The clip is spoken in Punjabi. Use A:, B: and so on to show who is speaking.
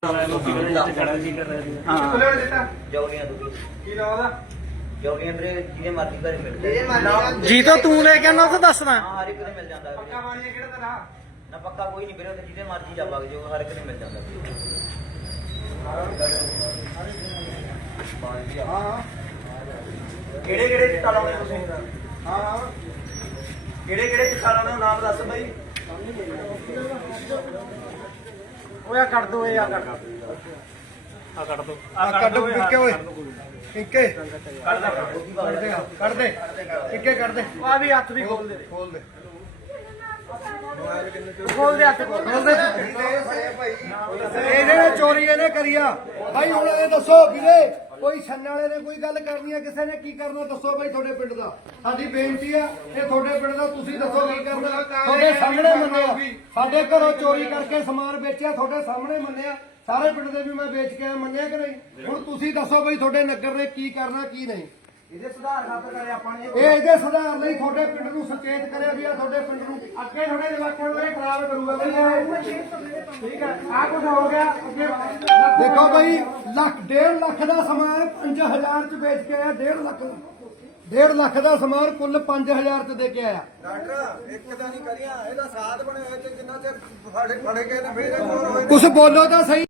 A: जी तो तू लेके आना तो दसना
B: हर एक मिल जाता ना पक्का कोई नहीं फिर जिसे मर्जी जा वग जो हर एक मिल जाता
C: ਕਿਹੜੇ ਚਿੱਟਾ ਲਾਉਣੇ ਤੁਸੀਂ ਹਾਂ ਕਿਹੜੇ ਚਿੱਟਾ ਲਾਉਣੇ ਨਾਮ ਦੱਸ ਬਾਈ
A: ओया कर दो ये कर दो
C: ਕਿੱਕੇ ਓਏ ਕਿੱਕੇ ਕੱਢ ਦੇ ਕਿੱਕੇ ਕੱਢ ਦੇ
A: आ भी हाथ भी खोल दे
C: ਖੋਲ ਦੇ
A: खोल दे हाथ खोल दे
C: ਇਹਨੇ ਚੋਰੀ ਇਹਨੇ ਕਰੀਆ ਭਾਈ ਹੁਣ ਇਹ ਦੱਸੋ ਵੀਰੇ ਕੋਈ ਛੰਨ ਵਾਲੇ ਨੇ ਕੋਈ ਗੱਲ ਕਰਨੀ ਹੈ ਕਿਸੇ ਨੇ ਕੀ ਕਰਨਾ ਦੱਸੋ ਭਾਈ ਤੁਹਾਡੇ ਪਿੰਡ ਦਾ ਸਾਡੀ ਬੇਨਤੀ ਆ ਇਹ ਤੁਹਾਡੇ ਪਿੰਡ ਦਾ ਤੁਸੀਂ ਦੱਸੋ ਕੀ ਕਰਨਾ ਤੁਹਾਡੇ ਸਾਹਮਣੇ ਮੰਨਿਆ ਸਾਡੇ ਘਰੋਂ ਚੋਰੀ ਕਰਕੇ ਸਮਾਨ ਵੇਚਿਆ ਤੁਹਾਡੇ ਸਾਹਮਣੇ ਮੰਨਿਆ ਸਾਰੇ ਪਿੰਡ ਦੇ ਵੀ ਮੈਂ ਵੇਚ ਕੇ ਆਇਆ ਮੰਨਿਆ ਕਿ ਨਹੀਂ ਹੁਣ ਤੁਸੀਂ ਦੱਸੋ ਭਾਈ ਤੁਹਾਡੇ ਨਗਰ ਨੇ ਕੀ ਕਰਨਾ ਕੀ ਨਹੀਂ
A: ਇਹਦੇ ਸੁਧਾਰ ਖਾਤਰ ਕਰੇ ਆਪਾਂ ਨੇ
C: ਇਹ ਇਹਦੇ ਸੁਧਾਰ ਲਈ ਤੁਹਾਡੇ ਪਿੰਡ ਨੂੰ ਸੁਚੇਤ ਕਰਿਆ ਵੀ ਆ ਤੁਹਾਡੇ ਪਿੰਡ ਨੂੰ ਅੱਗੇ ਤੁਹਾਡੇ ਜਵਾਕਾਂ ਨੂੰ ਇਹ ਖਰਾਬ ਕਰੂਗਾ ਬਈ
A: ठीक है आ कुछ हो गया अगे
C: ਦੇਖੋ ਬਈ 1.5 ਲੱਖ ਦਾ ਸਮਾਨ 5000 ਚ ਵੇਚ ਕੇ ਆਇਆ 1.5 ਲੱਖ ਦਾ ਸਮਾਨ ਕੁੱਲ 5000 ਚ ਦੇ ਕੇ ਆਇਆ
D: ਡਾਕਟਰ ਇੱਕ ਤਾਂ ਨਹੀਂ ਕਰੀਆਂ ਇਹਦਾ ਸਾਥ ਬਣਿਆ ਤੇ ਜਿੰਨਾ ਚਿਰ ਫੜੇ ਗਏ ਤੇ ਫੇਰ
C: ਕੁਛ ਬੋਲੋ ਤਾਂ ਸਹੀ